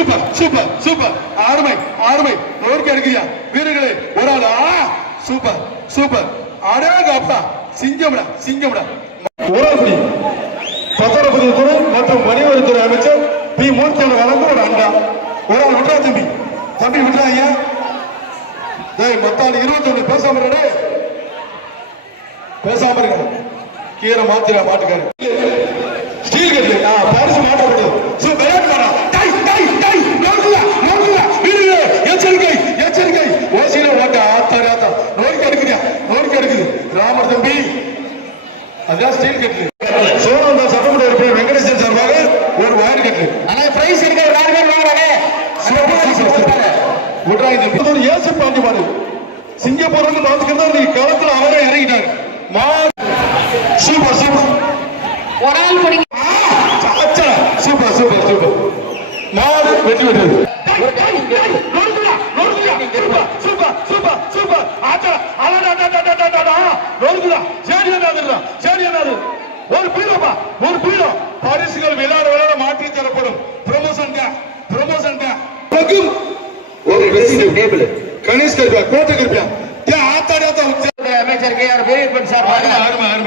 super super super ஆறுமை ஆறுமை நோக்கி எடுக்கிறியா வீரர்களே ஒரு ஆள் சூப்பர் சூப்பர் அடேங்க அப்பா சிங்கம்டா சிங்கம்டா ஓராக்குடி பத்திரப்பதிவு துறை மற்றும் வணிகத்துறை அமைச்சர் பி மூர்த்தியான வழங்கும் ஒரு அண்டா ஒரு ஆள் விட்டா தம்பி தம்பி விட்டா ஐயா மத்தாள் 21 பேசாம பேசாம இருக்க கீரை மாத்திர மாட்டுக்காரு ஸ்டீல் கட்டு பரிசு மாட்டப்பட்டது எச்சரிக்கை எச்சரிக்கை ஓசியில ஓட்ட ஆத்தாரு ஆத்தா நோக்கி எடுக்குறியா நோக்கி எடுக்குது ராமர் தம்பி அதான் ஸ்டீல் கட்டு சோழ சட்டமன்ற உறுப்பினர் வெங்கடேசன் சார்பாக ஒரு வயர் கட்டு ஆனா பிரைஸ் இருக்க யாரு பேர் வாங்குறாங்க ஏசு பாண்டி மாடு சிங்கப்பூர் பாத்துக்கிறது நீ களத்துல அவரே இறங்கிட்டாரு super super super super super மாடு வெற்றி பெற்றது பரிசுகள் விளையாட விளையாட மாற்றி தரப்படும் ப்ரமோஷன் கணேஷ் கருப்பியா கோட்டை கருப்பியா ஆத்தாடி அமைச்சர் கே ஆர் வீரப்பன் சார்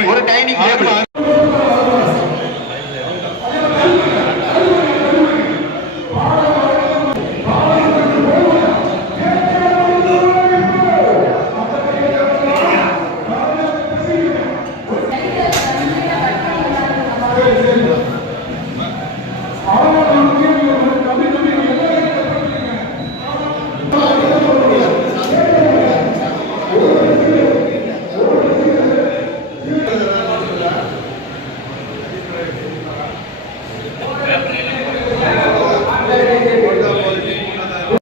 ஒரு டைனிங் டேபிள்